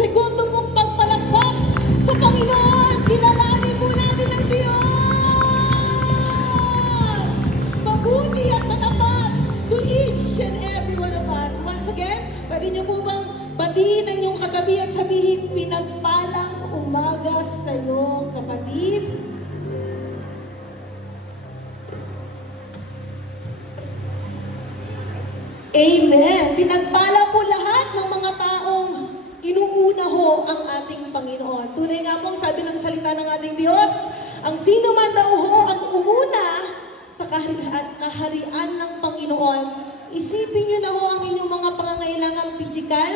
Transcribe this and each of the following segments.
segundo pong pagpalakpak sa Panginoon. Kilalanin po natin ang Diyos. Mabuti at matapat to each and every one of us. Once again, pwede niyo po bang batiin ang inyong katabi at sabihin, pinagpalang umaga sa iyo, kapatid. Amen. Pinagpala po lahat ng mga taong inuuna ho ang ating Panginoon. Tunay nga po, sabi ng salita ng ating Diyos, ang sino man daw ho ang umuna sa kaharian ng Panginoon, isipin niyo na ho ang inyong mga pangangailangan pisikal,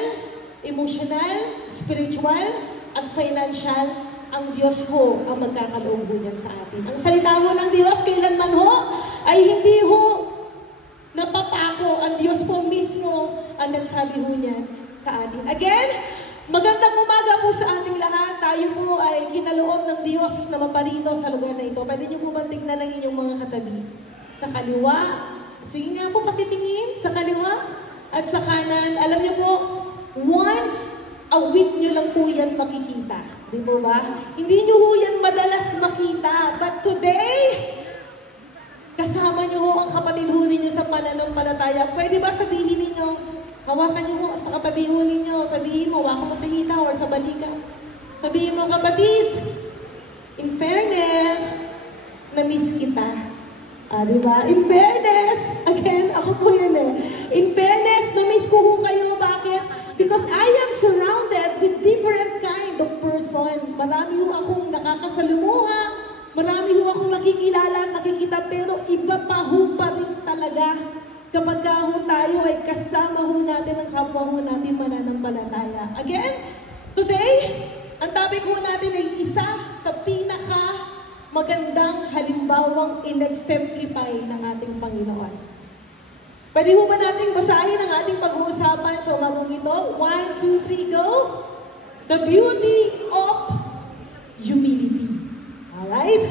emosyonal, spiritual, at financial. Ang Diyos ho ang magkakaloob ho niyan sa atin. Ang salita ho ng Diyos, kailanman ho, ay hindi ho napapako. Ang Diyos po mismo ang nagsabi ho niyan sa atin. Again, magandang umaga po sa ating lahat. Tayo po ay kinaloob ng Diyos na maparito sa lugar na ito. Pwede niyo po tignan ang inyong mga katabi. Sa kaliwa, sige nga po pakitingin, sa kaliwa at sa kanan. Alam niyo po, once a week niyo lang po yan makikita. Di po ba? Hindi niyo po yan madalas makita. But today, kasama niyo ho ang kapatid ho ninyo sa pananampalataya. Pwede ba sabihin ninyo, hawakan niyo ho sa katabi ho ninyo, sabihin mo, hawakan mo sa hita or sa balika. Sabihin mo, kapatid, in fairness, na-miss kita. Diba? In fairness, again, ako po yun eh. In fairness, na-miss ko ho kayo. Bakit? Because I am surrounded with different kind of person. Marami ho akong nakakasalumuha. Marami ho akong nakikilala at nakikita, pero iba pa ho pa rin talaga kapag ho tayo ay kasama ho natin ang kapwa ho natin mananampalataya. Again, today, ang topic ho natin ay isa sa pinaka magandang halimbawang in-exemplify ng ating Panginoon. Pwede ho ba natin basahin ang ating pag-uusapan sa umagang ito? 1, 2, 3, go! The beauty of humility. Alright?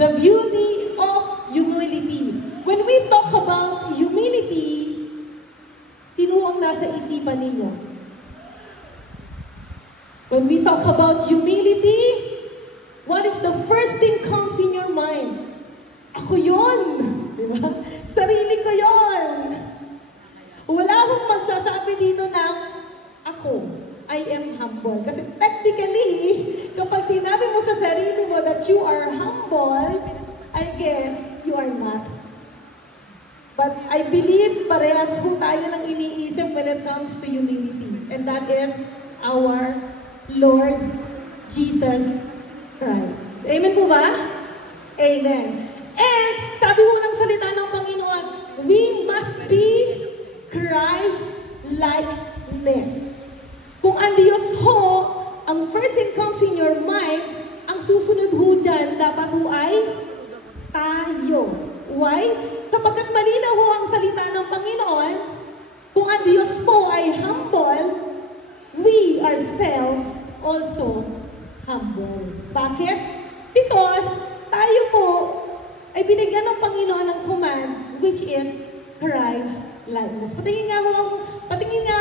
The beauty of humility. When we talk about humility, sino ang nasa isipan ninyo? When we talk about humility, what is the first thing comes in your mind? Ako yun! Diba? Sarili ko yun! Wala akong magsasabi dito ng ako. I am humble. Kasi technically, kapag sinabi mo sa sarili mo that you are humble, I guess you are not. But I believe parehas po tayo ng iniisip when it comes to humility. And that is our Lord Jesus Christ. Amen po ba? Amen. And sabi po ng salita ng Panginoon, we must be Christ-likeness. Kung ang Diyos ho, ang first thing comes in your mind, ang susunod ho dyan, dapat ho ay tayo. Why? Sapagkat malinaw ho ang salita ng Panginoon, kung ang Diyos po ay humble, we ourselves also humble. Bakit? Because tayo po ay binigyan ng Panginoon ng command, which is Christ-likeness. Patingin nga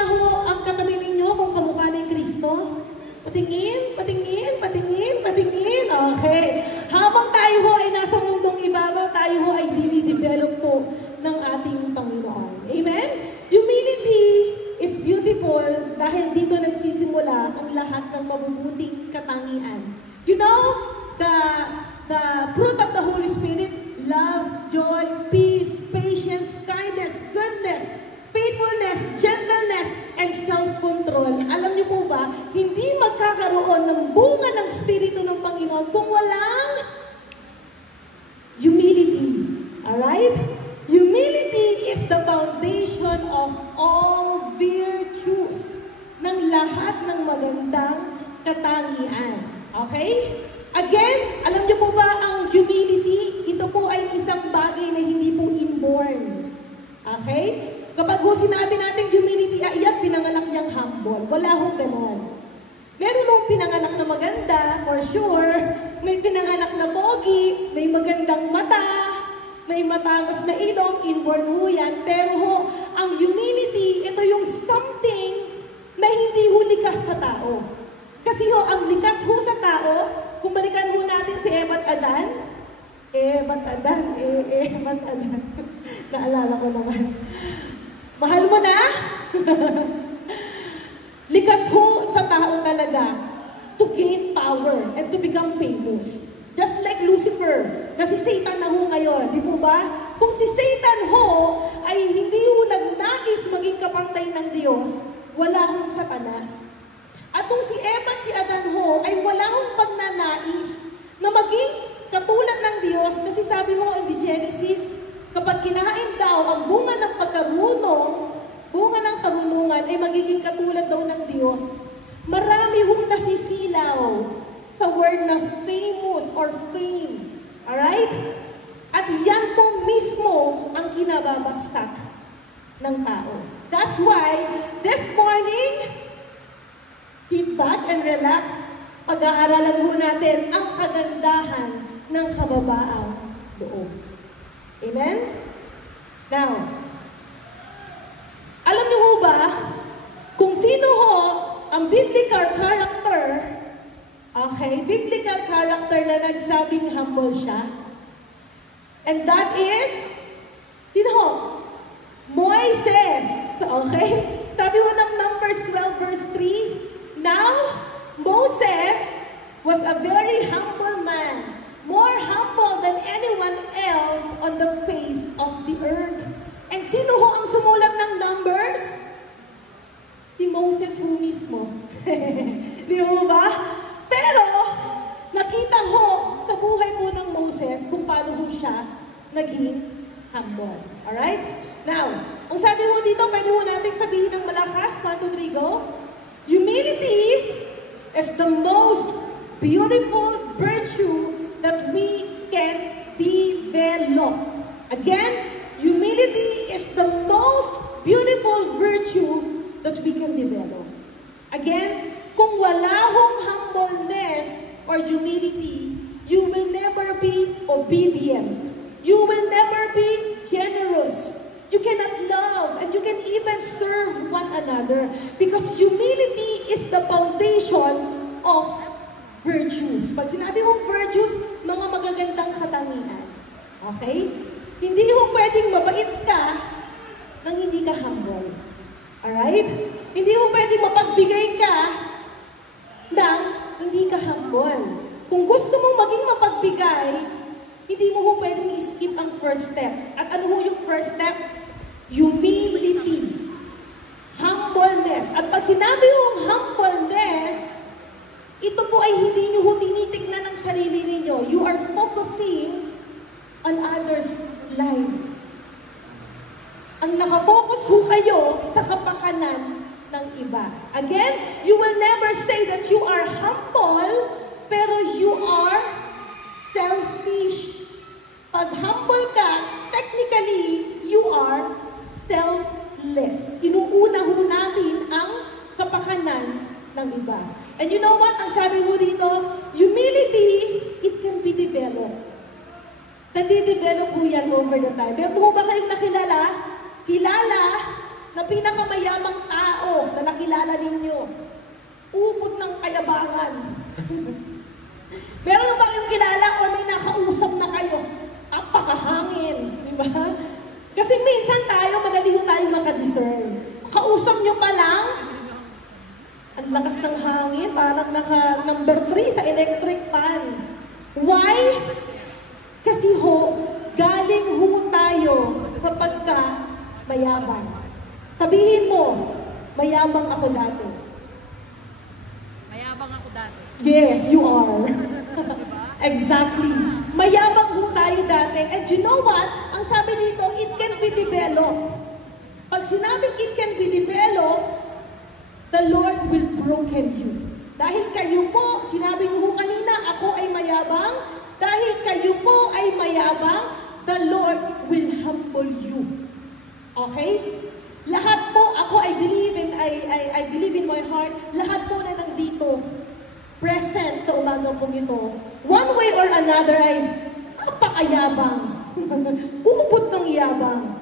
ho ang katabi ninyo kung kamukha ni Kristo. Patingin, patingin, patingin, patingin. Okay. Habang tayo ho ay nasa mundong ibabaw, tayo ho ay dinidevelop po ng ating Panginoon. Amen? Humility is beautiful dahil dito nagsisimula ang lahat ng mabubuting katangian. You know, the fruit of the Holy Spirit, love, joy, peace, patience, kindness, goodness, faithfulness, gentleness, and self-control. Alam niyo po ba, hindi magkakaroon ng bunga ng Espiritu ng Panginoon kung walang humility. Alright? Humility is the foundation of all virtues, ng lahat ng magandang katangian. Okay? Again, alam niyo po ba ang humility, ito po ay isang bagay na hindi po inborn. Okay? Kapag ho sinabi natin humility, yan, pinanganak niyang humble. Wala hong ganon. Meron hong pinanganak na maganda, for sure. May pinanganak na pogi, may magandang mata, may matangos na ilong, inborn ho yan. Pero ho, ang humility, ito yung something na hindi ho likas sa tao. Adan? Ba't Adan? Ba't Adan? Naalala ko naman. Mahal mo na? Likas ho sa tao talaga to gain power and to become famous. Just like Lucifer, na si Satan na ho ngayon, di po ba? Kung si Satan ho ay hindi ho nagnais maging kapantay ng Diyos, wala hong Satanas. At kung si Eva at si Adan ho ay wala hong pagnanais na maging katulad ng Diyos, kasi sabi ho in the Genesis, kapag kinain daw ang bunga ng pagkarunong, bunga ng karunungan ay magiging katulad daw ng Diyos. Marami hong nasisilaw sa word na famous or fame. Alright? At yan po mismo ang kinababagsak ng tao. That's why, this morning, sit back and relax. Pag-aaralan ho natin ang kagandahan ng kababaang loob. Amen? Now, alam niyo ho ba kung sino ho ang biblical character, okay, biblical character na nagsabing humble siya? And that is, sino ho? Moises. Okay? Sabi ho ng Numbers 12 verse 3, now, Moses was a very humble man, more humble than anyone else on the face of the earth. And sino ho ang sumulat ng Numbers? Si Moses ho mismo. Di ho ba? Pero, nakita ho sa buhay po ng Moses kung paano ho siya naging humble. Alright? Now, ang sabi ho dito, pwede ho natin sabihin ng malakas, 1, 2, 3, go. Humility is the most beautiful virtue that we can develop. Again, humility is the most beautiful virtue that we can develop. Again, kung wala hong humbleness or humility, you will never be obedient. You will never be generous. You cannot love and you can even serve one another because humility is the foundation of virtues. Pag sinabi mong virtues, mga magagandang katangian. Okay? Hindi mo pwedeng mabait ka nang hindi ka humble. Alright? Hindi mo pwedeng mapagbigay ka nang hindi ka humble. Kung gusto mong maging mapagbigay, hindi mo ho pwedeng i-skip ang first step. At ano ho yung first step? Humility. Humbleness. At pag sinabi mong humbleness, ito po ay hindi nyo ho tinitignan ng sarili ninyo. You are focusing on others' life. Ang nakafocus ho kayo sa kapakanan ng iba. Again, you will never say that you are humble, pero you are selfish. Pag humble ka, technically, you are selfless. Inuuna ho natin ang kapakanan ng iba. And you know what? Ang sabi mo dito, humility, it can be developed. Nadidevelop po yan over the time. Pero mo ba kayong kilala na pinakamayamang tao na nakilala ninyo? Ubod ng kayabangan. Meron ba kayong kilala o may nakausap na kayo? Apakahangin. Diba? Kasi minsan tayo, madali ho tayo makadiscern. Kausap nyo pa lang, ang lakas ng hangin, parang naka number 3 sa electric fan. Why? Kasi ho, galing ho tayo sa pagka-mayabang. Sabihin mo, mayabang ako dati. Mayabang ako dati. Yes, you are. Exactly. Mayabang ho tayo dati. And you know what? Ang sabi dito, it can be developed. Pag sinabing it can be developed, the Lord will broken you. Dahil kayo po, sinabi niyo ho kanina, ako ay mayabang. Dahil kayo po ay mayabang, the Lord will humble you. Okay? Lahat po, ako I believe in my heart, lahat po na nandito, present sa umaga po ito, one way or another ay napakayabang. Uubot ng yabang.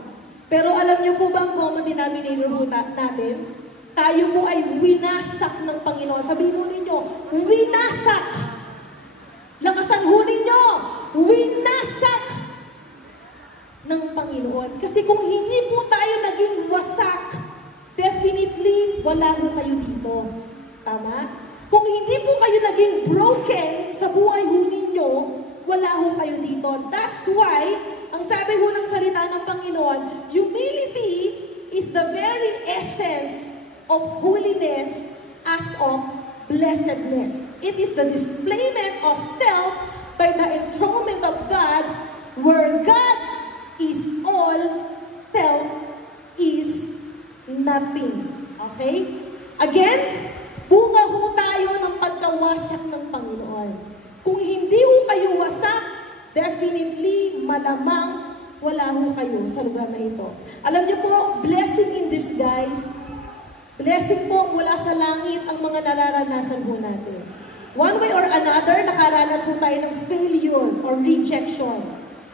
Pero alam niyo po ba ang common denominator natin? Tayo po ay winasak ng Panginoon. Sabihin ho ninyo, winasak. Lakasan ho ninyo. Tama? Kung hindi po kayo naging broken sa buhay ho ninyo, wala ho kayo dito. That's why, ang sabi ho ng salita ng Panginoon, humility is the very essence of holiness as of blessedness. It is the displayment of self by the enthronement of God, where God is all, self is nothing. Okay? Again, bunga ho tayo ng pagkawasak ng Panginoon. Kung hindi ho kayo wasak, definitely, malamang, wala ho kayo sa lugar na ito. Alam niyo po, blessing in disguise, blessing po mula sa langit ang mga nararanasan ho natin. One way or another, nakaranas ho tayo ng failure or rejection.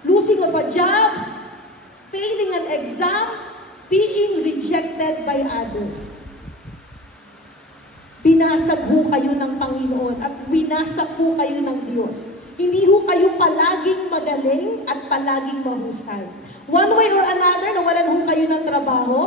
Losing of a job, failing an exam, being rejected by others. Binasag ho kayo ng Panginoon at binasag ho kayo ng Diyos. Hindi ho kayo palaging magaling at palaging mahusay. One way or another, nawalan ho kayo ng trabaho.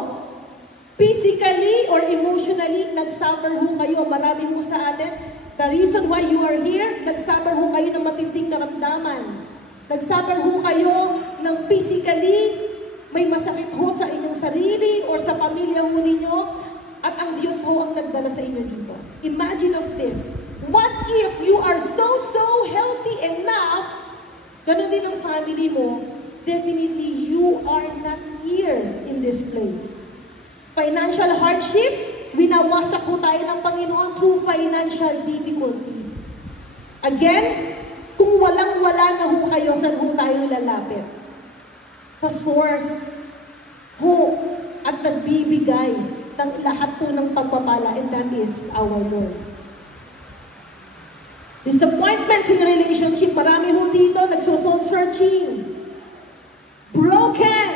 Physically or emotionally, nagsuffer ho kayo. Marami ho sa atin. The reason why you are here, nagsuffer ho kayo ng matinding karamdaman. Nagsuffer ho kayo ng physically, may masakit ho sa inyong sarili or sa pamilya ho ninyo, at ang Diyos ho ang nagdala sa inyo dito. Imagine of this. What if you are so healthy enough, ganun din ang family mo, definitely you are not here in this place. Financial hardship, winawasak ho tayo ng Panginoon through financial difficulties. Again, kung walang-wala na ho kayo, saan ho tayo lalapit? Sa source ho at nagbibigay ng lahat po ng pagpapala, and that is our Lord. Disappointments in relationship, marami ho dito, nagso-soul searching. Broken.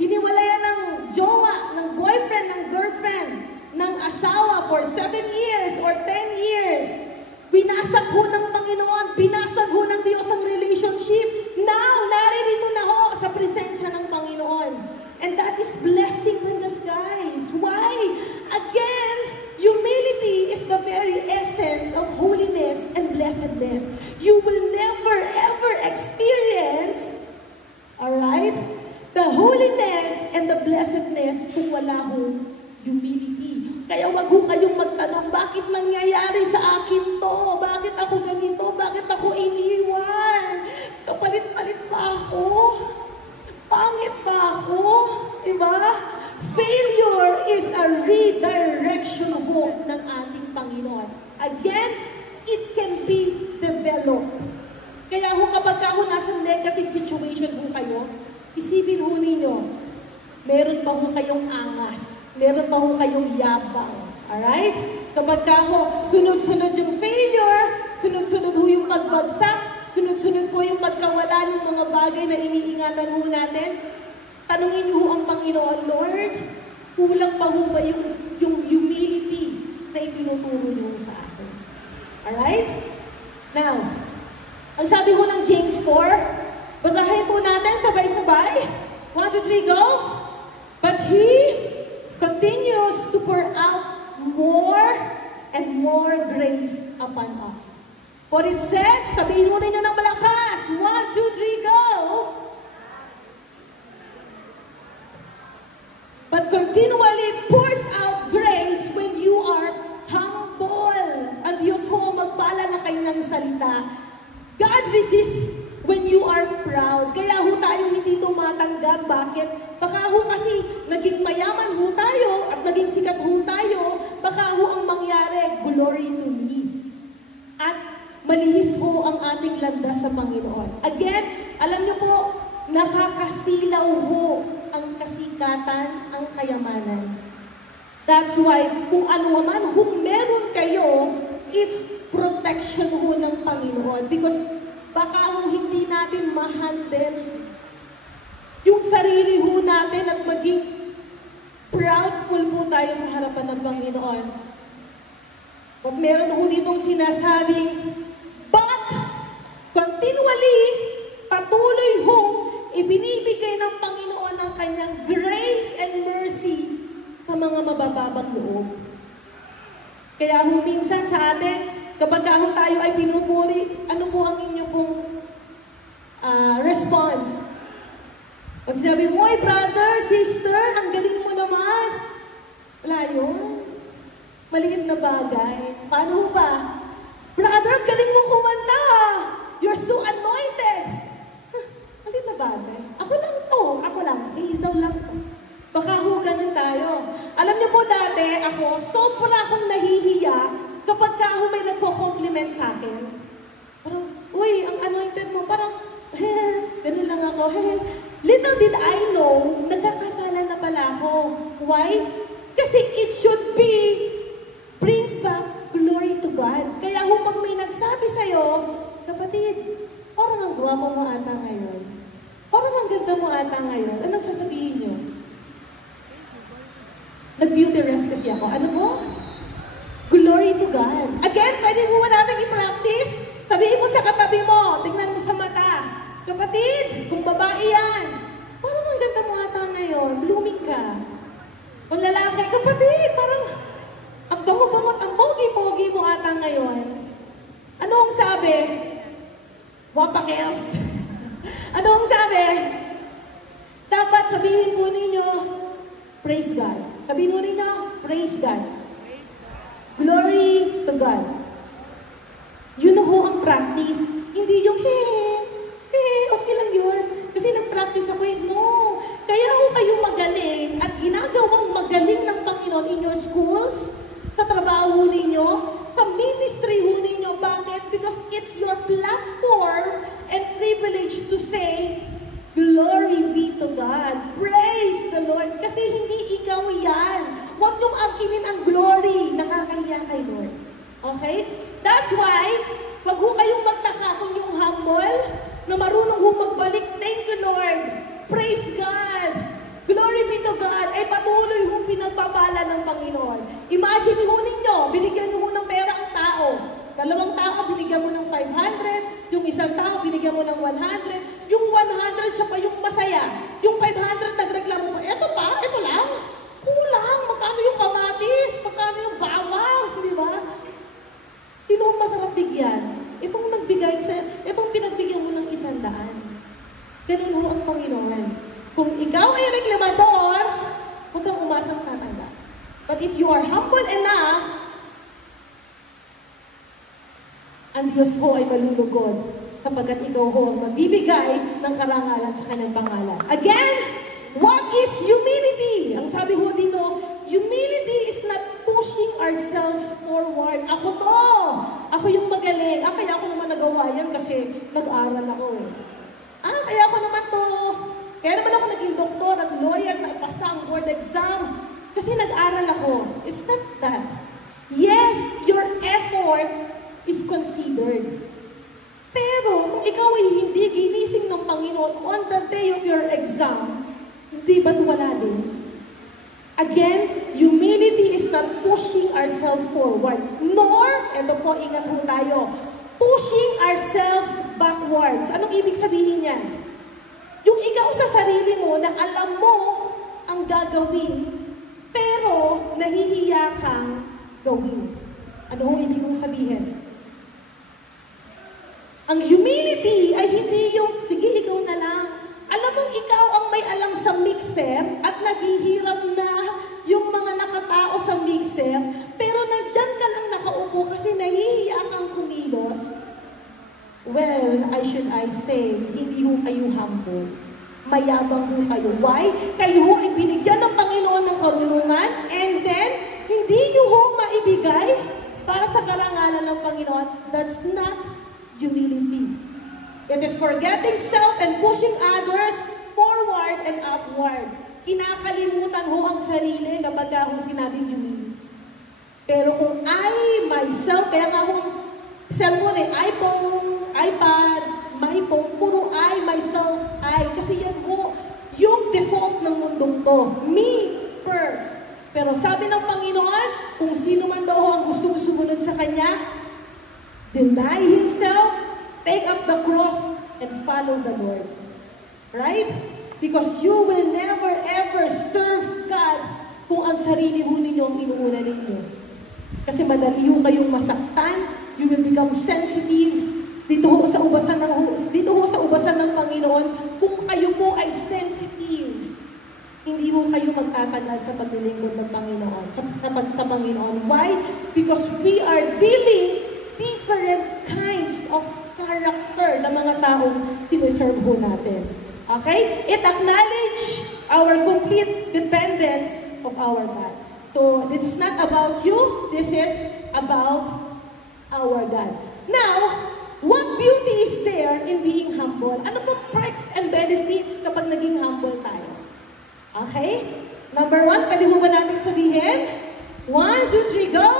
Hiniwalayan ng jowa, ng boyfriend, ng girlfriend, ng asawa for 7 years or 10 years. Binasag ho ng Panginoon, binasag ho ng Diyos ang relationship. Now, naririto na ho sa presensya ng Panginoon. And that is blessing from the skies. Why? Again, humility is the very essence of holiness and blessedness. You will never ever experience, alright, the holiness and the blessedness kung wala hong humility. Kaya wag ho kayong magtanong, bakit nangyayari sa akin to? Bakit ako ganito? Bakit ako iniwan? Kapalit-palit pa ako? Pangit ba ako? Diba? Failure is a redirection ho ng ating Panginoon. Again, it can be developed. Kaya ho kapag ho nasa negative situation ho kayo, isipin ho ninyo, meron pa ho kayong angas, meron pa ho kayong yabang. Alright? Kapag ho sunod-sunod yung failure, sunod-sunod ho yung pagbagsak, sunod-sunod po yung pagkawala ng mga bagay na iniingatan ho natin, tanungin niyo ho ang Panginoon, Lord, kulang pa ho ba yung humility na itinuturo niyo sa akin? Alright? Now, ang sabi ho ng James 4, basahin po natin sabay-sabay. 1, 2, 3, go! But He continues to pour out more and more grace upon us. For it says, sabihin mo ninyo ng malakas, 1, 2, 3, go! But continually pours out grace when you are humble. Ang Diyos ho magpala na kanyang salita. God resists when you are proud. Kaya ho tayo hindi tumatanggap. Bakit? Baka ho kasi naging mayaman ho tayo at naging sikat ho tayo. Baka ho ang mangyari, glory to me. At malihis ho ang ating landas sa Panginoon. Again, alam niyo po, nakakasilaw ho ang kasikatan, ang kayamanan. That's why, kung ano man, kung meron kayo, it's protection ho ng Panginoon. Because baka ho hindi natin ma-handle yung sarili ho natin at maging proudful po tayo sa harapan ng Panginoon. Pag meron ho ditong sinasabing, but continually, patuloy hong ibinibigay ng Panginoon ang kanyang grace and mercy sa mga mabababang loob. Kaya ho minsan sa atin, kapag ho tayo ay pinupuri, ano po ang inyo pong response? Pag sinabi mo, ay brother, sister, ang galing mo naman. Wala yun. Maliit na bagay. Paano ba? Brother, ang galing mo kumanta. You're so anointed. Maliit na bagay. Ako lang to. Ako lang. Isaw lang to. Baka ho ganun tayo. Alam niyo po dati, ako, sobra akong nahihiya kapag ho may nagko-compliment sa akin. Parang, uy, ang anointed mo. Parang, ganun lang ako. Little did I know, nagkakasala na pala ako. Why? Kasi it should be bring back glory to God. Kaya ho pag may nagsabi sa'yo, kapatid, parang ang gwapo mo ata ngayon. Parang ang ganda mo ata ngayon. Anong sasabihin niyo? Nag-beauty rest kasi ako. Ano po? Glory to God. Again, pwede mo ba natin i-practice? Sabihin mo sa katabi mo, tingnan mo sa mata. Kapatid, kung babae yan, parang ang ganda mo ata ngayon. Blooming ka. Kung lalaki, kapatid, parang ang bango-bangot, ang pogi-pogi mo ata ngayon. Ano ang sabi? Wapakels. Ano ang sabi? Dapat sabihin po ninyo, praise God. Sabihin mo ninyo, praise God. Glory to God. Yun ho ang practice. Hindi yung, okay lang yun. Kasi nag-practice ako no. Kaya ho kayong magaling at ginagawang magaling ng Panginoon in your schools, sa trabaho ninyo, sa ministry ho ninyo. Bakit? Because it's your platform and privilege to say, glory be to God. Praise the Lord. Kasi hindi ikaw yan. Huwag niyong angkinin ang glory. Nakakahiya kay Lord. Okay? That's why, wag ho kayong magtaka kung yung humble, na marunong ho magbalik, thank you Lord. Praise God. Glory be to God. Ay patuloy ho pinagpapala ng Panginoon. Imagine ho ninyo, binigyan niyo ho ng pera ang tao. Dalawang tao, binigyan mo ng 500. Yung isang tao, binigyan mo ng 100. Yung 100, siya pa yung masaya. Yung 500, nagreklamo mo, eto pa, eto lang. Kulang, magkano yung kamatis? Magkano yung bawang? Di ba? Sino ang masarap bigyan? Itong nagbigay sa, itong pinagbigyan mo ng 100. Ganun ho ang Panginoon. Kung ikaw ay reklamador, huwag kang umasang tatanda. But if you are humble enough, ang Diyos ho ay malulugod sapagkat ikaw ho ang magbibigay ng karangalan sa kanyang pangalan. Again, what is humility? Ang sabi ho dito, humility is not pushing ourselves forward. Ako to! Ako yung magaling. Kaya ako naman nagawa yan kasi nag-aral ako eh. Kaya ako naman to. Kaya naman ako naging doktor at lawyer, naipasa ang board exam. Kasi nag-aral ako. It's not that. Yes, your effort is considered. Pero kung ikaw ay hindi ginising ng Panginoon on the day of your exam, di ba't wala din? Again, humility is not pushing ourselves forward. Nor, eto po, ingat po tayo, pushing ourselves backwards. Anong ibig sabihin yan? Yung ikaw sa sarili mo na alam mo ang gagawin, pero nahihiya kang gawin. Ano ang ibig kong sabihin? Ang humility ay hindi yung, sige, ikaw na lang. Alam mong ikaw ang may alam sa mixer at naghihirap na yung mga nakatao sa mixer, pero nandyan ka lang nakaupo kasi nahihiya kang kumilos. Well, I say, hindi ho kayo humble. Mayabang ho kayo. Why? Kayo ho ay binigyan ng Panginoon ng karunungan and then, hindi nyo ho maibigay para sa karangalan ng Panginoon. That's not humility. It is forgetting self and pushing others forward and upward. Kinakalimutan ho ang sarili kapag ho sinabing humility. Pero kung I, myself, kaya nga ho, cellphone iPhone, iPad, my phone, puro I, myself, I. Kasi yan ho, yung default ng mundong to. Me first. Pero sabi ng Panginoon, kung sino man daw ang gustong sumunod sa Kanya, deny himself, take up the cross, and follow the Lord. Right? Because you will never ever serve God kung ang sarili ho ninyo ang inuuna ninyo. Kasi madali ho kayong masaktan, you will become sensitive. Dito ho sa ubasan ng Panginoon, kung kayo po ay sensitive, hindi ho kayo magtatagal sa paglilingkod ng Panginoon, sa Panginoon. Why? Because we are dealing different kinds of character ng mga taong sinuserve ho natin. Okay? It acknowledge our complete dependence of our God. So, this is not about you, this is about our God. Now, what beauty is there in being humble? Ano pong perks and benefits kapag naging humble tayo? Okay? Number 1, pwede mo ba natin sabihin? 1, 2, 3, go!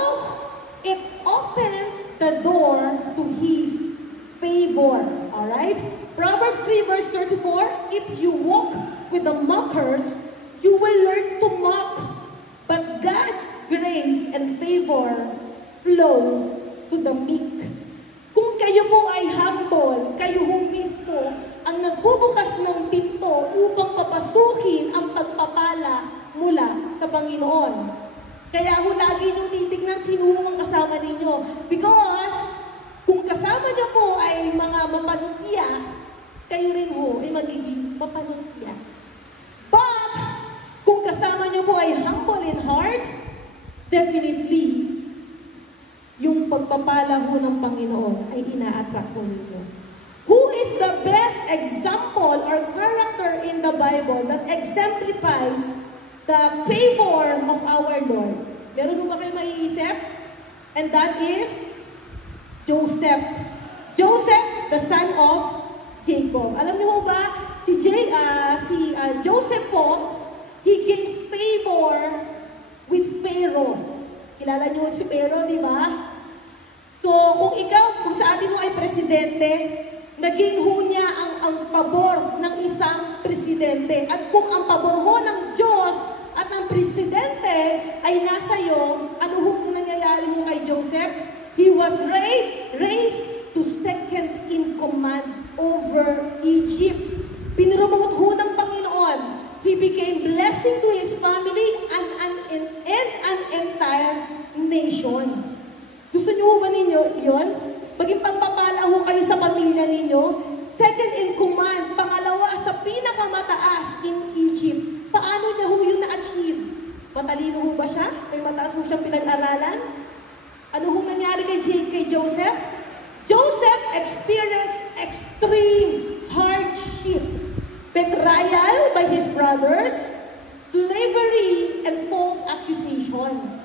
It opens the door to His favor. Alright? Proverbs 3 verse 34, if you walk with the mockers, you will learn to mock. But God's grace and favor flow to the meek. Kung kayo po ay humble, kayo ho mismo ang nagbubukas ng pinto upang papasukin ang pagpapala mula sa Panginoon. Kaya ho lagi niyong titignan sino ang kasama ninyo. Because kung kasama niyo po ay mga mapanutya, kayo rin ho ay magiging mapanutya. But kung kasama niyo po ay humble in heart, definitely yung pagpapala ho ng Panginoon ay ina-attract ho ninyo. Who is the best example or character in the Bible that exemplifies the favor of our Lord? Meron mo ba kayo maiisip? And that is Joseph. Joseph, the son of Jacob. Alam niyo ba, si Joseph po, he gained favor with Pharaoh. Kilala niyo si Pharaoh, di ba? So, kung sa atin mo ay presidente, naging ho niya ang pabor ng isang presidente. At kung ang pabor ho ng Diyos at ng presidente ay nasa iyo, ano ho nangyayari ho kay Joseph? He was raised to second in command over Egypt. Pinromote ho ng Panginoon. He became blessing to his family and an entire nation. Gusto niyo ho ba ninyo yun? Maging pagpapala ho kayo sa pamilya ninyo. Second in command, pangalawa sa pinakamataas in Egypt. Paano niya ho yun na-achieve? Matalino ho ba siya? May mataas ho siyang pinag-aralan? Ano ho nangyari kay Joseph? Joseph experienced extreme hardship. Betrayal by his brothers, slavery, and false accusation.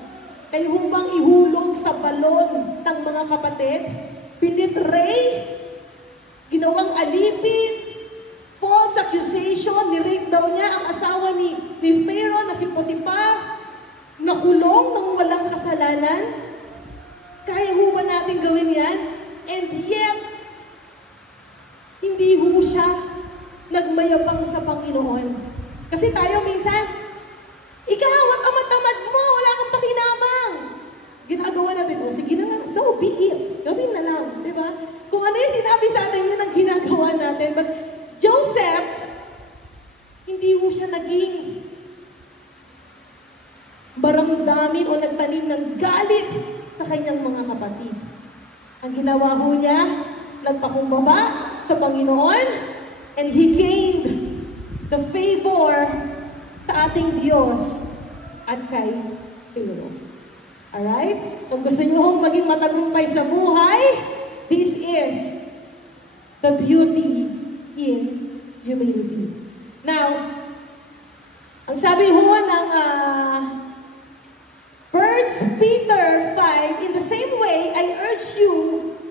Kayo ho bang ihulog sa balon ng mga kapatid? Binitray, ginawang alipin, false accusation, nirape daw niya ang asawa ni Pharaoh na si Potiphar, nakulong ng walang kasalanan. Kaya ho ba natin gawin yan? And yet, hindi ho siya nagmayabang sa Panginoon. Kasi tayo minsan, ikaw, ang tamad-tamad mo, wala kang pakinamang. Ginagawa natin, sige na lang, so be it. Gawin na lang, di ba? Kung ano yung sinabi sa atin, yun ang ginagawa natin. But Joseph, hindi mo siya naging maramdamin o nagtanim ng galit sa kanyang mga kapatid. Ang ginawa ho niya, nagpakumbaba sa Panginoon, and he gained the favor sa ating Diyos at kay Pharaoh. Alright? Kung gusto nyo maging matagumpay sa buhay, this is the beauty in humility. Now, ang sabi ho ng 1 Peter 5, in the same way, I urge you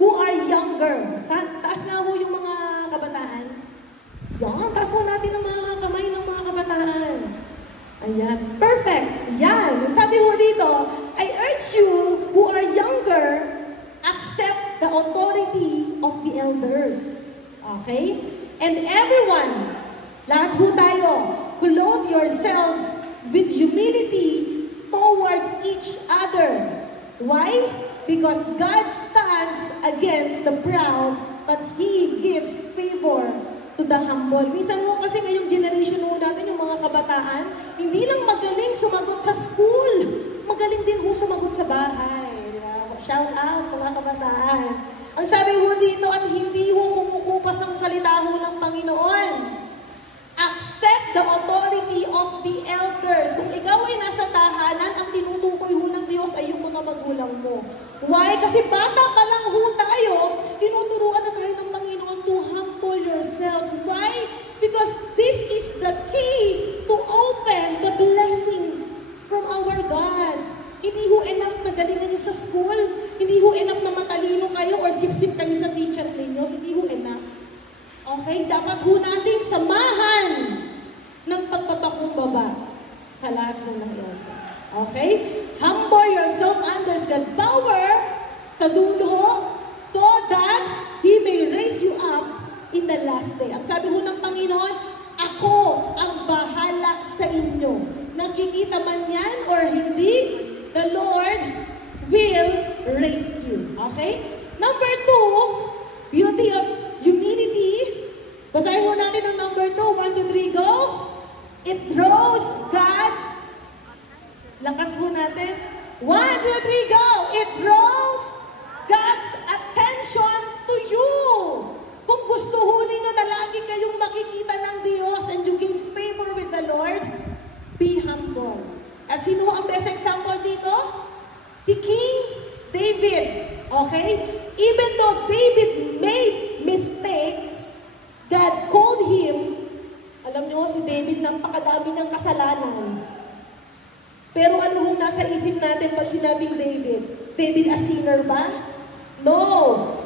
who are younger. Taas na ho yung mga kabataan. Yan, taas ho natin ang mga kamay ng mga kabataan. Ayan, perfect. Yan, sabi ho dito, I urge you who are younger, accept the authority of the elders. Okay? And everyone, lahat ho tayo, clothe yourselves with humility toward each other. Why? Because God stands against the proud, but He gives favor to the humble. Minsan mo kasi ngayong generation mo natin, yung mga kabataan, hindi lang magaling sumagot sa school. magaling din ho sumagot sa bahay. Shout out, mga kabataan. Ang sabi ho dito, at hindi ho kumukupas ang salita ho ng Panginoon. Accept the authority of the elders. Kung ikaw ay nasa tahanan, ang tinutukoy ho ng Diyos ay yung mga magulang mo. Why? Kasi bata pa lang ho tayo, tinuturuan na tayo ng Panginoon to humble yourself. Why? Because this is the key to open the blessing from our God. Hindi ho enough na galingan nyo sa school. Hindi ho enough na matalino kayo or sip-sip kayo sa teacher ninyo. Hindi ho enough. Okay? Dapat ho nating samahan ng pagpapakumbaba sa lahat ho ng iyon. Okay? Humble yourself under God's power sa dulo so that He may raise you up in the last day. Ang sabi ho ng Panginoon, ako ang bahala sa inyo. Nakikita man yan or hindi, the Lord will raise you. Okay? Number 2, beauty of humility. Basahin mo natin ang number 2. 1, 2, 3, go. It draws God's, lakas mo natin. 1, 2, 3, go. It draws God's attention to you. Kung gusto ho ninyo na lagi kayong makikita ng Diyos and you gain favor with the Lord, be humble. At sino ang best example dito? Si King David. Okay? Even though David made mistakes, God called him, alam niyo si David, napakadami ng kasalanan. Pero ano hong nasa isip natin pag sinabing David? David a sinner ba? No!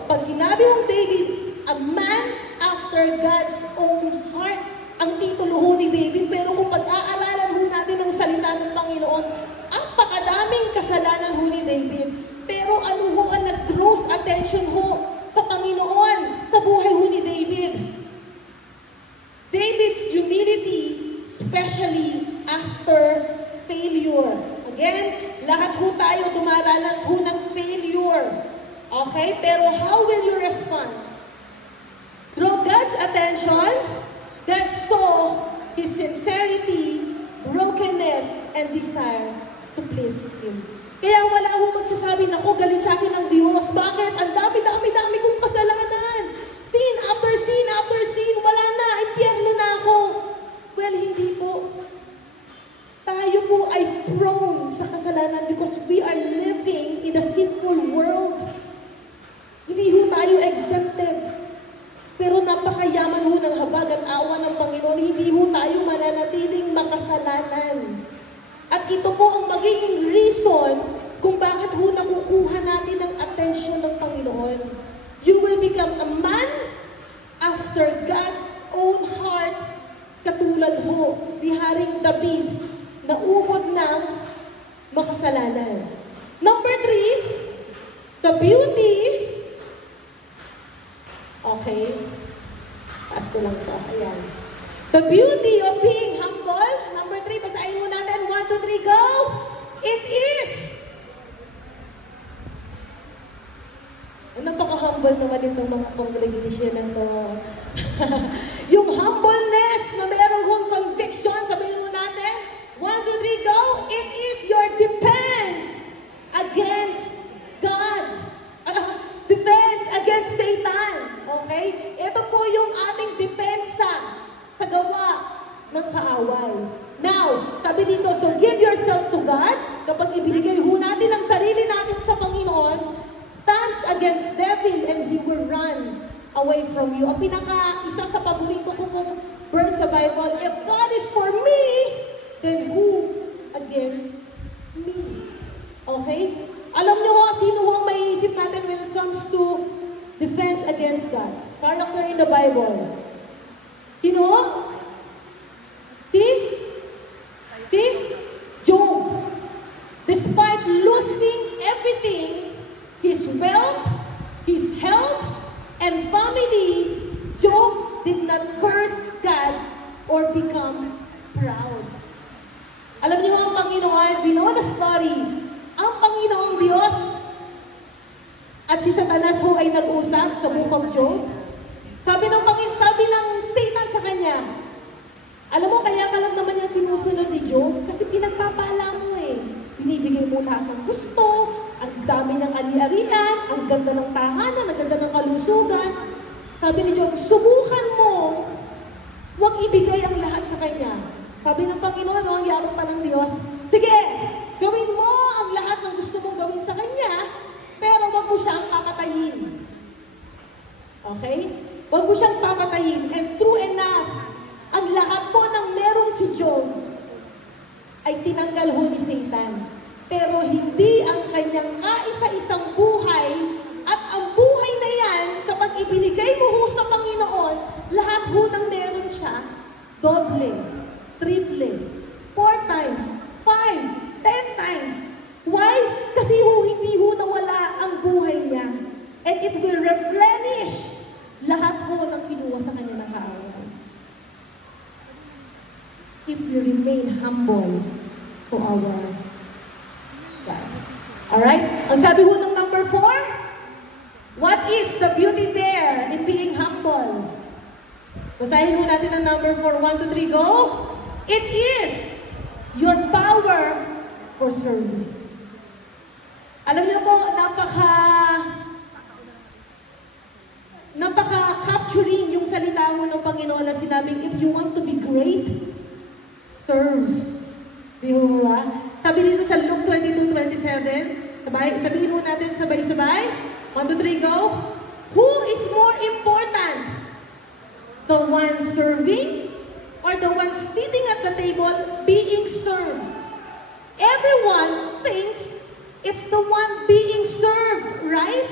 Pag sinabi hong David, a man after God's own heart, ang titulo ho ni David. Pero kung pag-aaralan ho natin ang salita ng Panginoon, ang pakadaming kasalanan ho ni David. Pero ano ho ang nag-draws attention ho sa Panginoon, sa buhay ho ni David? David's humility, especially after failure. Again, lahat ho tayo dumaranas ho ng failure. Okay? Pero how will you respond? Draw God's attention. God saw his sincerity, brokenness, and desire to please Him. Kaya wala ho magsasabi na, galit sa akin ng Diyos. Bakit? Ang dami kong kasalanan. Sin after sin after sin. Wala na. Impyerno na ako. Well, hindi po. Tayo po ay prone sa kasalanan because we are living in a sinful world. Hindi ho tayo exempted. Pero napakayaman ho ng habag at awa ng Panginoon, hindi ho tayo mananatiling makasalanan. At ito po ang magiging reason kung bakit ho nakukuha natin ang atensyon ng Panginoon. You will become a man after God's own heart, katulad ho ni Haring David na ubod ng makasalanan. Number 3, the beauty. Okay. Taas ko lang ito. Ayan. The beauty of being humble. Number 3, basahin mo natin. 1, 2, 3, go! It is. Napaka-humble naman itong mga congregation na ito. Yung humbleness na meron kong conviction, sabihin mo natin. 1, 2, 3, go! It is your defense against God. Defense against Satan. Okay? Ito po yung ating depensa sa gawa ng kaaway. Now, sabi dito, so give yourself to God. Kapag ibinigay ho natin ang sarili natin sa Panginoon, stands against devil and he will run away from you. Ang isa sa paborito ko kong verse sa Bible, if God is for me, then who against me? Okay? Alam niyo ho, sino ho ang maiisip natin when it comes to defense against God? Character in the Bible. Sino ho? See? Job. Despite losing everything, his wealth, his health, and family, Job did not curse God or become proud. Alam niyo ang Panginoon, we know the story. Ang Panginoong Diyos at si Satanas ho ay nag-usap sa Book of Job. Sabi ng Satan sa kanya, alam mo, kaya ka lang naman yung sinusunod ni Job kasi pinagpapala mo eh. binibigay mo lahat ng gusto, ang dami ng ari-arian, ang ganda ng tahanan, ang ganda ng kalusugan. Sabi ni Job, subukan mo, huwag ibigay ang lahat sa Kanya. Sabi ng Panginoon, ang yaman pa ng Diyos, sige, gawin mo ang lahat ng gusto mong gawin sa Kanya, pero huwag mo siyang papatayin. Okay? Huwag mo siyang papatayin. And true enough, ang lahat po ng meron si Job ay tinanggal ho ni Satan. Pero hindi ang kanyang kaisa-isang buhay at ang buhay na yan, kapag ibinigay mo ho sa Panginoon, lahat ho ng meron siya, doble, triple, 4 times, 5, 10 times. Why? Kasi ho, hindi ho nawala ang buhay niya. And it will replenish lahat ho ng kinuha sa kanya ng kaaway. If you remain humble to our God. Alright? Ang sabi ho ng number 4, what is the beauty there in being humble? Basahin ho natin ang number 4. 1, 2, 3, go! It is your power for service. Alam niyo po, napaka-capturing yung salita mo ng Panginoon na sinabing, if you want to be great, serve. Di ba? Sabi dito sa Luke 22:27, sabihin mo natin sabay-sabay. 1, 2, 3, go. Who is more important? The one serving or the one sitting at the table being served? Everyone thinks it's the one being served, right?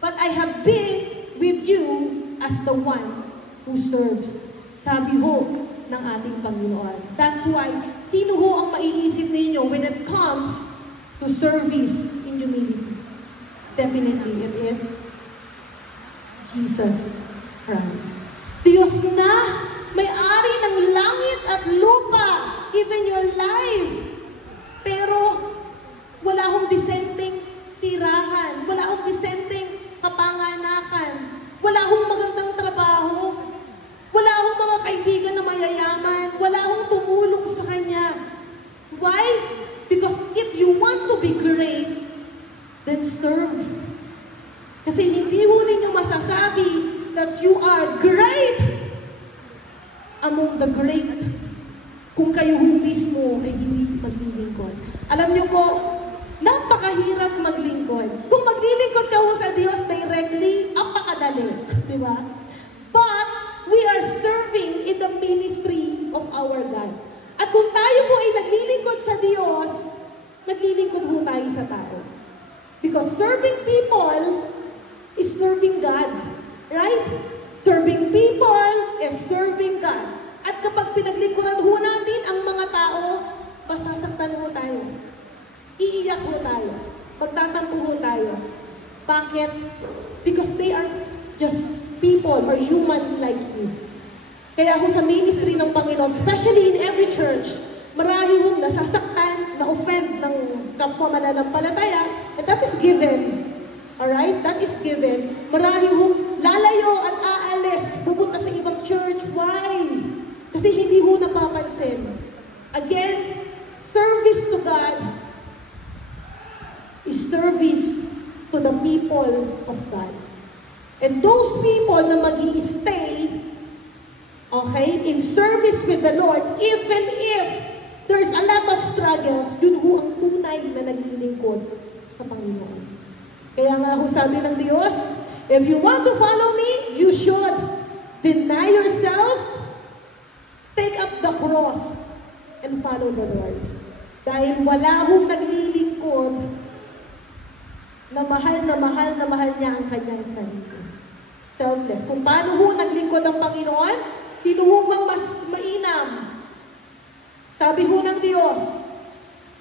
But I have been with you as the one who serves. Sabi ho ng ating Panginoon. That's why, sino ho ang maiisip ninyo when it comes to service in humility? Definitely, it is Jesus Christ. Diyos na, may-ari ng langit at lupa, even your life. Pero, wala akong disenteng tirahan, wala akong disenteng kapanganakan, wala akong magandang trabaho, wala akong mga kaibigan na mayayaman, wala akong tumulong sa Kanya. Why? Because if you want to be great, then serve. Kasi hindi ho ninyo masasabi that you are great among the great kung kayo ho mismo ay hindi maglilingkod. Alam niyo po, napakahirap maglingkod. Kung maglilingkod ka ho sa Diyos directly, apakadali. Di ba? But, we are serving in the ministry of our God. At kung tayo po ay naglilingkod sa Diyos, naglilingkod ho tayo sa tao. Because serving people is serving God. Right? Serving people is serving God. At kapag pinaglingkuran ho natin ang mga tao, masasaktan ho tayo. Iiyak ho tayo. Magtatampo ho tayo. Bakit? Because they are just people or humans like you. Kaya ho sa ministry ng Panginoon, especially in every church, marami hong nasasaktan, na-offend ng kapwa mananampalataya, and that is given. Alright? That is given. Marami hong lalayo at aalis, pupunta sa ibang church. Why? Kasi hindi ho napapansin. Again, service to God is service to the people of God. And those people na mag-i-stay, okay, in service with the Lord, even if there's a lot of struggles, yun ho ang tunay na naglilingkod sa Panginoon. Kaya nga ho sabi ng Diyos, if you want to follow me, you should deny yourself, take up the cross, and follow the Lord. Dahil wala hong naglilingkod na mahal niya ang kanyang sarili. Selfless. Kung paano ho naglingkod ang Panginoon, sino ho bang mas mainam? Sabi ho ng Diyos,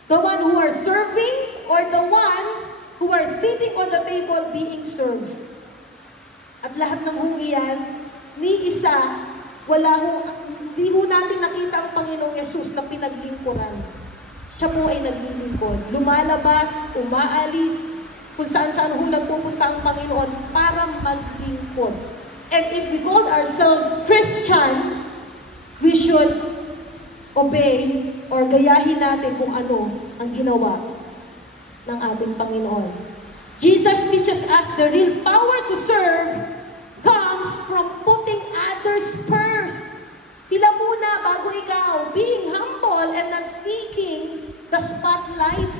the one who are serving or the one who are sitting on the table being served. At lahat ng ho iyan, ni isa, hindi ho natin nakita ang Panginoong Yesus na pinaglingkuran. Siya po ay naglilingkod. Lumalabas, umaalis, kung saan-saan ho nagpupunta ang Panginoon para maglingkod. And if we call ourselves Christian, we should obey or gayahin natin kung ano ang ginawa ng ating Panginoon. Jesus teaches us the real power to serve comes from putting others first. Sila muna bago ikaw. Being humble and not seeking the spotlight.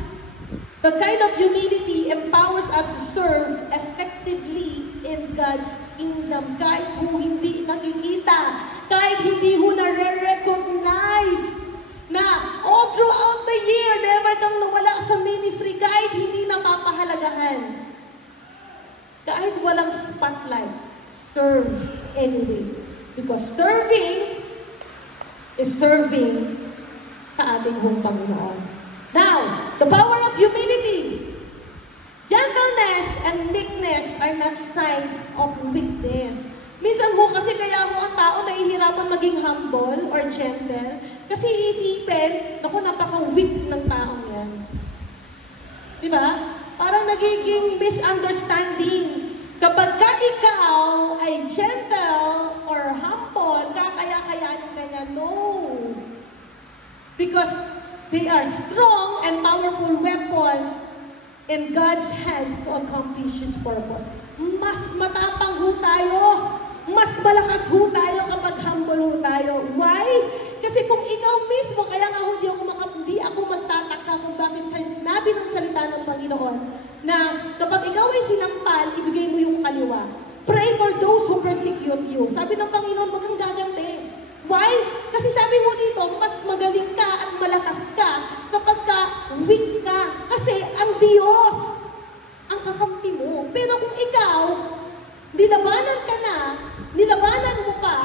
The kind of humility empowers us to serve effectively in God's kingdom. Kahit ho hindi nakikita, kahit hindi ho nare-recognize na all throughout the year, never kang nawala sa ministry, kahit hindi napapahalagahan. Kahit walang spotlight, serve anyway. Because serving is serving sa ating hong Panginoon. Now, the power of humility. Gentleness and meekness are not signs of weakness. Minsan ho kasi kaya ho ang tao nahihirapan maging humble or gentle kasi iisipin, naku, napaka-weak ng taong yan. Di ba? Parang nagiging misunderstanding. Kapag ka ikaw ay gentle or humble, kakaya-kayanin ka niya. No. Because they are strong and powerful weapons in God's hands to accomplish His purpose. Mas matapang ho tayo. Mas malakas ho tayo kapag humble ho tayo. Why? Kasi kung ikaw mismo, kaya nga ho di ako magtataka kung bakit sinabi ng salita ng Panginoon na kapag ikaw ay sinampal, ibigay mo yung kaliwa. Pray for those who persecute you. Sabi ng Panginoon, wag kang gaganti. Why? Kasi sabi mo dito, mas magaling ka at malakas ka kapag ka weak ka. Kasi ang Diyos ang kakampi mo. Pero kung ikaw, nilabanan ka na, nilabanan mo pa,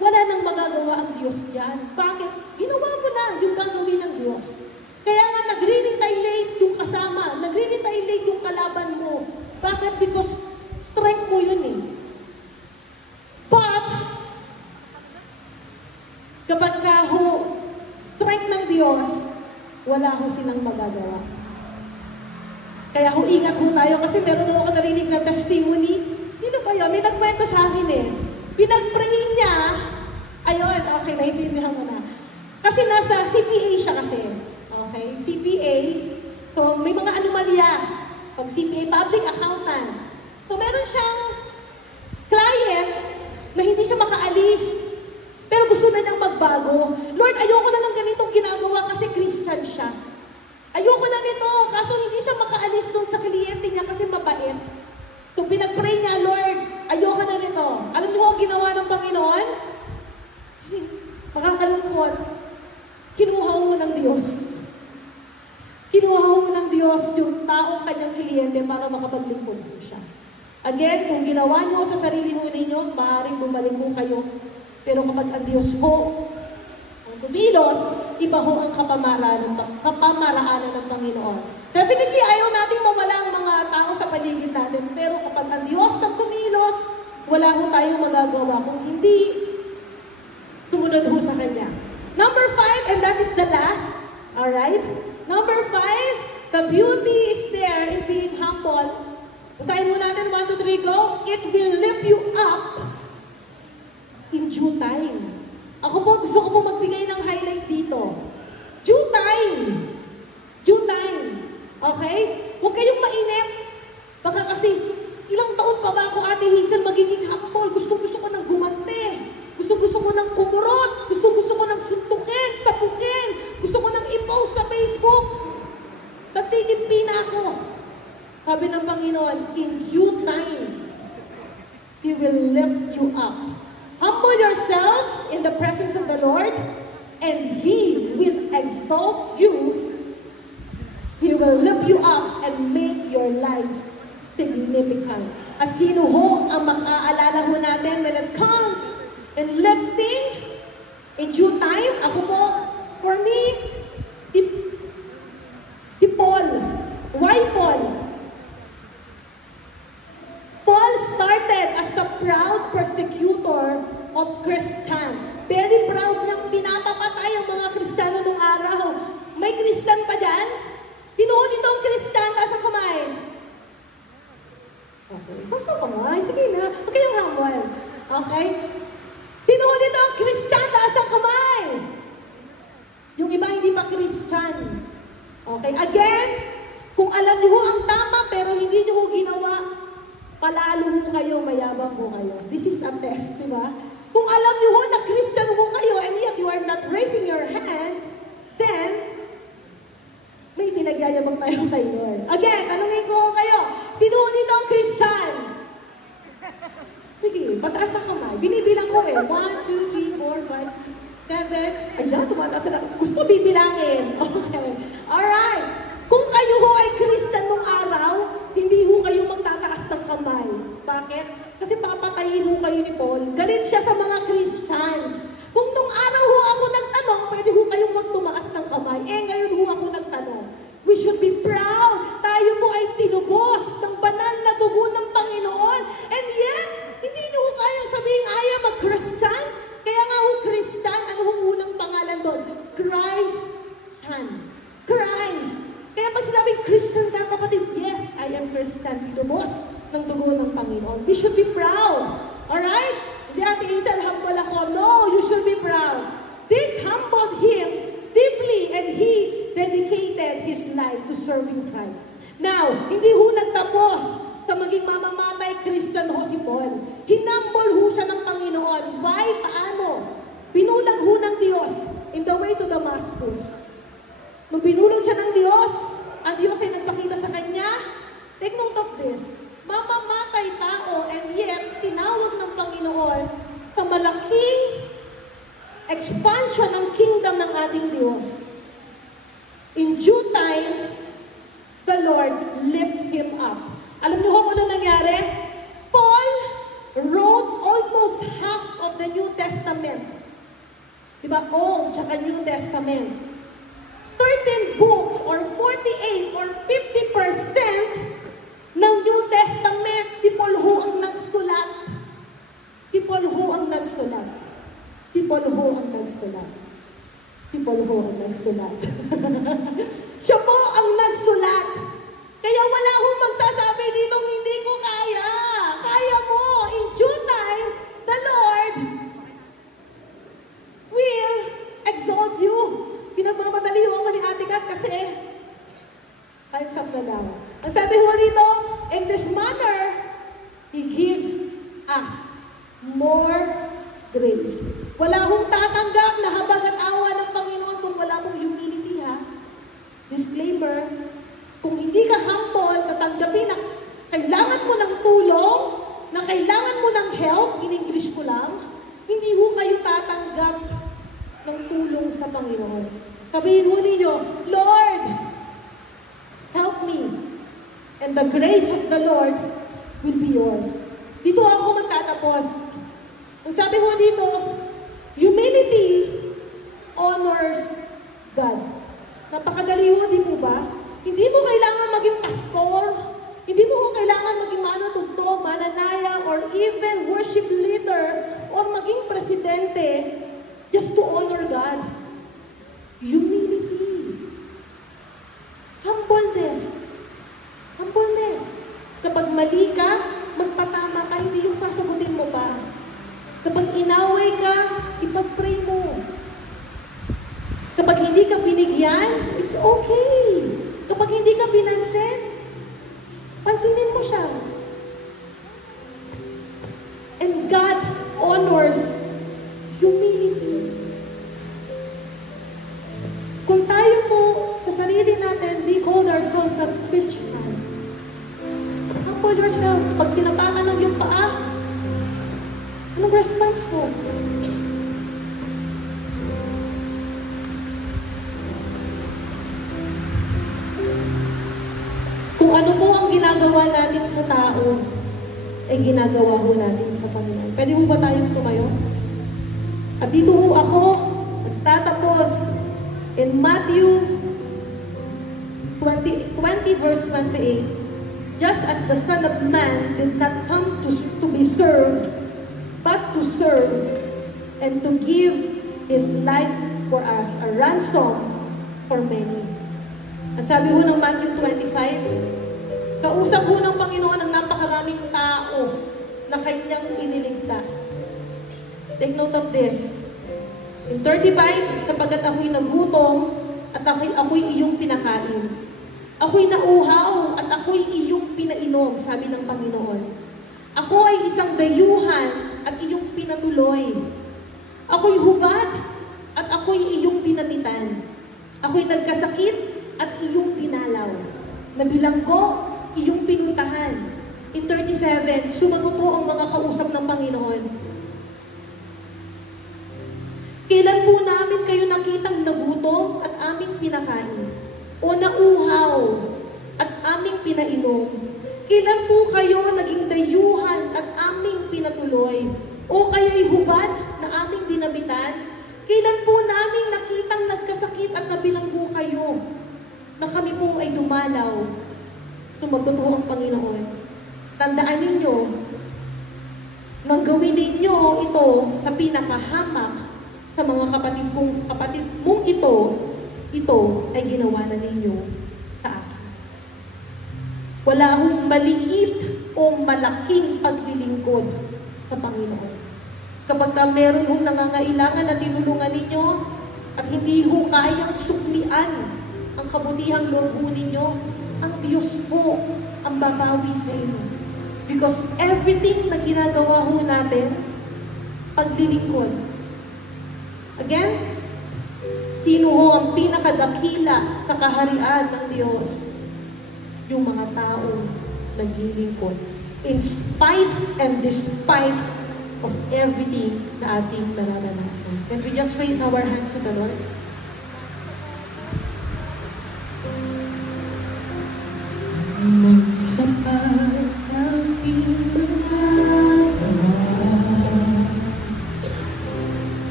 wala nang magagawa ang Diyos diyan. Bakit? Ginawa mo na yung gagawin ng Diyos. Kaya nga nagre-retaliate yung kasama, nagre-retaliate yung kalaban mo. Bakit? Because strength mo yun eh. But, kapag ka ho, strength ng Diyos, wala ho silang magagawa. Kaya ho, ingat ho tayo kasi meron ho ako narinig na testimony. Sino ba yun? May nagkwento sa akin eh. Pinag-pray niya, ayun, okay, naiintindihan mo na. Kasi nasa CPA siya kasi. Okay, CPA. So, may mga anomalya. Pag CPA, public accountant. So, meron siyang client na hindi siya makaalis. Pero gusto na niyang magbago. Lord, ayoko na ng ganitong ginagawa kasi Christian siya. Ayoko na nito, kaso hindi siya makaalis doon sa kliyente niya kasi mabait. So pinag-pray niya, Lord, ayoko na nito. Alam niyo ang ginawa ng Panginoon? Makakalungkot. Kinuha ho ng Diyos. Kinuha ho ng Diyos yung taong kanyang kliyente para makapaglingkod ho siya. Again, kung ginawa niyo sa sarili ho ninyo, maaaring bumalik ho kayo. Pero kapag ang Diyos ho ang kumilos, iba ho ang kapamaraanan ng Panginoon. Definitely, ayaw nating mawala ang mga tao sa paligid natin. Pero kapag ang Diyos ang kumilos, wala ho tayong magagawa kung hindi sumunod ho sa Kanya. Number 5, and that is the last. Alright? Number 5, the beauty is there in being humble. Basahin mo natin, 1, 2, 3, go. It will lift you up in due time. Ako po, gusto ko po magbigay ng highlight dito. Due time. Due time. Okay? Huwag kayong mainip. Baka kasi, ilang taon pa ba ako, Ate Hazel, magiging humble? Gusto ko nang gumante. Gusto ko nang kumurot. Gusto ko nang suntukin, sapukin. Gusto ko nang i-post sa Facebook. Nagtitimpi na ako. Sabi ng Panginoon, in due time, He will lift you up. Humble yourselves in the presence of the Lord, and He will exalt you. He will lift you up and make your lives significant. As sino ho ang makaalala ho natin when it comes in lifting in due time? Ako po, for me, si Paul. Why Paul? Paul started as a proud persecutor of Christian. Very proud niyang pinapapatay ang mga Kristiyano nung araw. May Kristyan pa dyan? Sino dito ang Kristyan? Taas ang kamay. Okay. Taas ang kamay. Sige na. Huwag kayong humble. Okay? Sino dito ang Kristyan? Taas ang kamay. Yung iba hindi pa Kristyan. Okay? Again, kung alam niyo ho ang tama pero hindi niyo ho ginawa, palalo ho kayo, mayabang ho kayo. This is a test, di ba? Kung alam niyo ho na Christian ho kayo and yet you are not raising your hands, then, may pinagyayabang tayo kay Lord. Again, tanungin ko ho kayo, sino ho dito ang Christian? Sige, pataas ang kamay. Binibilang ko 1, 2, 3, 4, 5, 6, 7. Ayan, tumataas na. Gusto bibilangin. Okay. Alright. Kung kayo ho ay Christian nung araw, hindi ho kayo magtataas ng kamay. Bakit? Kasi papatayin ho kayo ni Paul. Galit siya sa mga Christians. Kung nung araw ho ako nagtanong, pwede ho kayong magtumaas ng kamay. Ngayon ho ako nagtanong. We should be proud. Tayo po ay tinubos ng banal na dugo ng Panginoon. And yet, hindi nyo ho kayang sabihin, I am a Christian. Kaya nga ho, Christian, ano ho unang pangalan doon? Christian. Christ. Kaya pag sinabing Christian ka, kapatid, yes, I am Christian. Tinubos ng dugo ng Panginoon. We should be proud. Alright? Hindi Ate Isel, humble ako. No, you should be proud. This humbled him deeply and he dedicated his life to serving Christ. Now, hindi ho nagtapos sa maging mamamatay Christian ho si Paul. Hinumble ho siya ng Panginoon. Why? Paano? Binulag ho ng Diyos in the way to Damascus. Nung binulog siya ng Diyos, ang Diyos ay nagpakita sa kanya. Take note of this. Mamamatay tao and yet tinawag ng Panginoon sa malaking expansion ng kingdom ng ating Diyos. In due time, the Lord lift him up. Alam niyo kung ano nangyari? Paul wrote almost half of the New Testament. Diba? Old, tsaka New Testament. 13 books or 48 or 50% ng New Testament, si Paul ho ang nagsulat. Si Paul ho ang nagsulat. Si Paul ho ang nagsulat. Si Paul ho ang nagsulat. Siya po ang nagsulat. Kaya wala hong magsasabi ditong hindi ko kaya. Kaya mo. In due time, the Lord will exalt you. Pinagmamadali ho ako ni Ate Kat kasi time's up na daw. Ang sabi ho dito, in this manner, He gives us more grace. Wala hong tatanggap na habag at awa ng Panginoon kung wala mong humility, ha? Disclaimer, kung hindi ka humble, tatanggapin na kailangan mo ng tulong, na kailangan mo ng help, in English ko lang, hindi ho kayo tatanggap ng tulong sa Panginoon. Sabihin ho ninyo, Lord, help me. And the grace of the Lord will be yours. Dito ako magtatapos. Ang sabi ho dito, humility honors God. Napakadali ho, di po ba? Hindi mo kailangan maging pastor, hindi mo kailangan maging manutugtog, mananaya, or even worship leader, or maging presidente, just to honor God. Humility. Humbleness. Humbleness. Kapag mali ka, magpatama ka, hindi yung sasagutin mo pa. Kapag inaway ka, ipag-pray mo. Kapag hindi ka binigyan, it's okay. Kapag hindi ka pinansin, pansinin mo siya. And God honors humility. Kung tayo po, sa sarili natin, we call ourselves as Christian. Humble yourself. Pag tinapakan ng iyong paa, anong response mo? Kung ano po ang ginagawa natin sa tao, ay ginagawa ho natin sa Panginoon. Pwede ho ba tayong tumayo? At dito ho ako, nagtatapos in Matthew 20 verse 28. Just as the Son of Man did not come to be served, but to serve and to give His life for us, a ransom for many. Ang sabi ho ng Matthew 25, kausap ho ng Panginoon ang napakaraming tao na Kanyang iniligtas. Take note of this. In 35, sapagkat ako'y nagutom at ako'y iyong pinakain. Ako'y nauhaw at ako'y iyong pinainom, sabi ng Panginoon. Ako ay isang dayuhan at iyong pinatuloy. Ako'y hubad at ako'y iyong dinamitan. Ako'y nagkasakit at iyong dinalaw. Nabilanggo, iyong pinuntahan. In 37, sumagot po ang mga kausap ng Panginoon. Kailan po namin kayo nakitang nagutom at aming pinakain? O nauhaw at aming pinainom? Kailan po kayo naging dayuhan at aming pinatuloy? O kaya'y hubad na aming dinamitan? Kailan po namin nakitang nagkasakit at nabilanggo kayo na kami po ay dumalaw? Sumagot po ang Panginoon. Tandaan ninyo, nang gawin ninyo ito sa pinakahamak sa mga kapatid mong ito ay ginawa na ninyo sa akin. Wala hong maliit o malaking paglilingkod sa Panginoon. Kapag meron hong nangangailangan na tinulungan ninyo at hindi ho kayang suklian ang kabutihang loob ho ninyo, ang Diyos po ang babawi sa inyo. Because everything na ginagawa ho natin, paglilingkod. Again, sino ho ang pinakadakila sa kaharian ng Diyos? Yung mga tao naglilingkod. In spite and despite of everything na ating nararanasan. Can we just raise our hands to the Lord? Magsapat ang pinagawa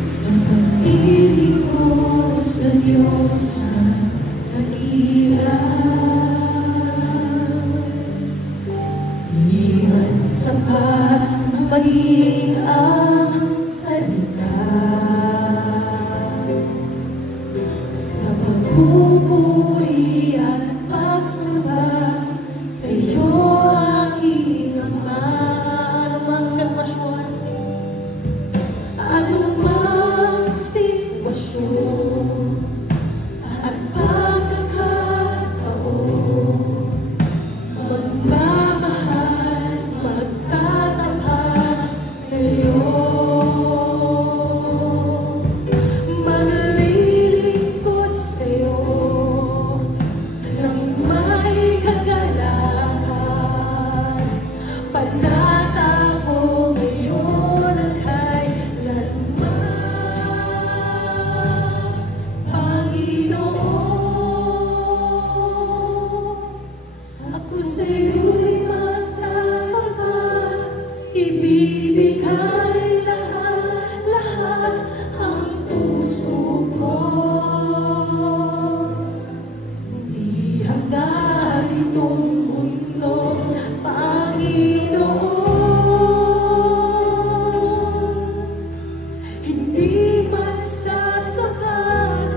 sa pag-ibig ko sa Diyos sa dakila. Di man sapat maging ang salita sa pagpupuri at pagsamba sa iyo, aking Ama. Anumang sitwasyon, anumang sitwasyon at pagkakataon, magmamahal, magtatapat sa iyo. Manlilingkod sa iyo nang may kagalakan. Panata ko ngayon at kailanman, Panginoon. Ako sa iyo'y magtatapat, ibibigay lahat ang puso ko. Di hanggan itong mundo, Panginoon. Hindi man sasapat,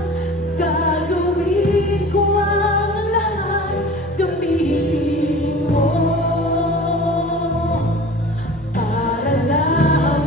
gagawin ko ang lahat, gamitin mo para lang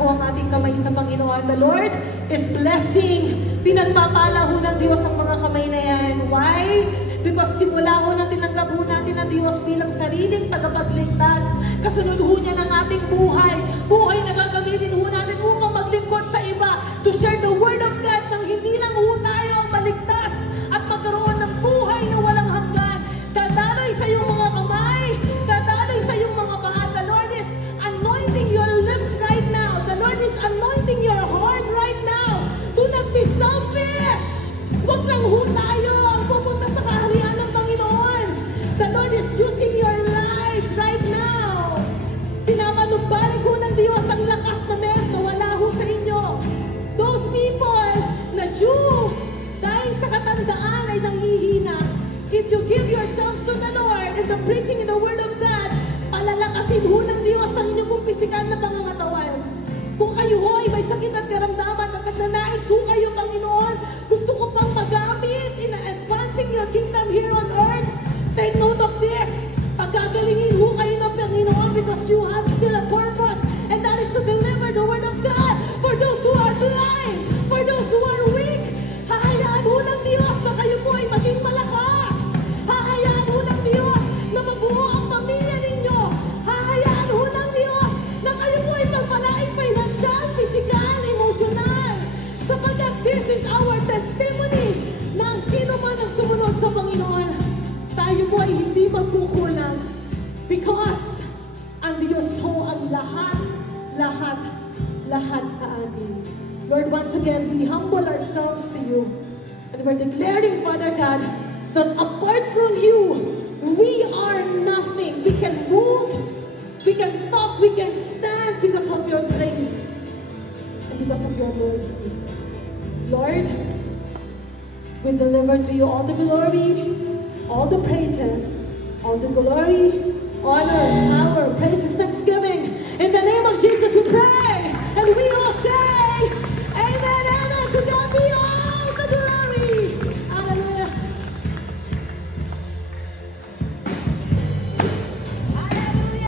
ho ang ating kamay sa Panginoon. The Lord is blessing. Pinagpapala ho ng Diyos ang mga kamay na yan. Why? Because simula ho na tinanggap ho natin ang Diyos bilang sariling tagapagligtas. Kasunod ho niya ng ating buhay. Buhay na gagamitin ho natin upang maglingkod sa iba. To share the Word of God nang hindi lang ho tayo ang maligtas at magkaroon ng buhay na walang hanggan. Dadaloy sa iyong mga kamay. Dadaloy sa iyong mga paa. The Lord is anointing your lips right now. The Lord is anointing your heart right now. Do not be selfish. Huwag lang ho tayo ang pupunta sa kaharian ng Panginoon. The Lord is using your lives right now. Pinapanumbalik ho ng Diyos ang lakas na meron na wala ho sa inyo. Those people na Jew, dahil sa katandaan ay nanghihina. If you give yourselves to the Lord and the preaching in the Word of God, palalakasin ho ng Diyos ang inyong pong pisikal na pangangatawan. Kung kayo ho ay may sakit at karamdaman at nagnanais ho kayo, Panginoon, gusto ko pang magamit in advancing your kingdom here on earth. Take note of this. Pagagalingin ho kayo ng Panginoon because you have still a purpose, and that is to deliver the Word of God for those who are blind, for those who are weak. Hahayaan ho ng Diyos na kayo po ay maging malakas. Hahayaan ho ng Diyos na mabuo ang pamilya ninyo. Hahayaan ho ng Diyos na kayo po ay magpalaing financial, physical, emotional. Sapagkat this is our testimony na ang sino man ang sumunod sa Panginoon, tayo po ay hindi magkukulang. Because ang Diyos ho ang lahat sa atin. Lord, once again, we humble ourselves to you. And we're declaring, Father God, that apart from you, we are nothing. We can move, we can talk, we can stand because of your grace and because of your mercy. Lord, we deliver to you all the glory, all the praises, all the glory, honor, power, praises, thanksgiving. In the name of Jesus.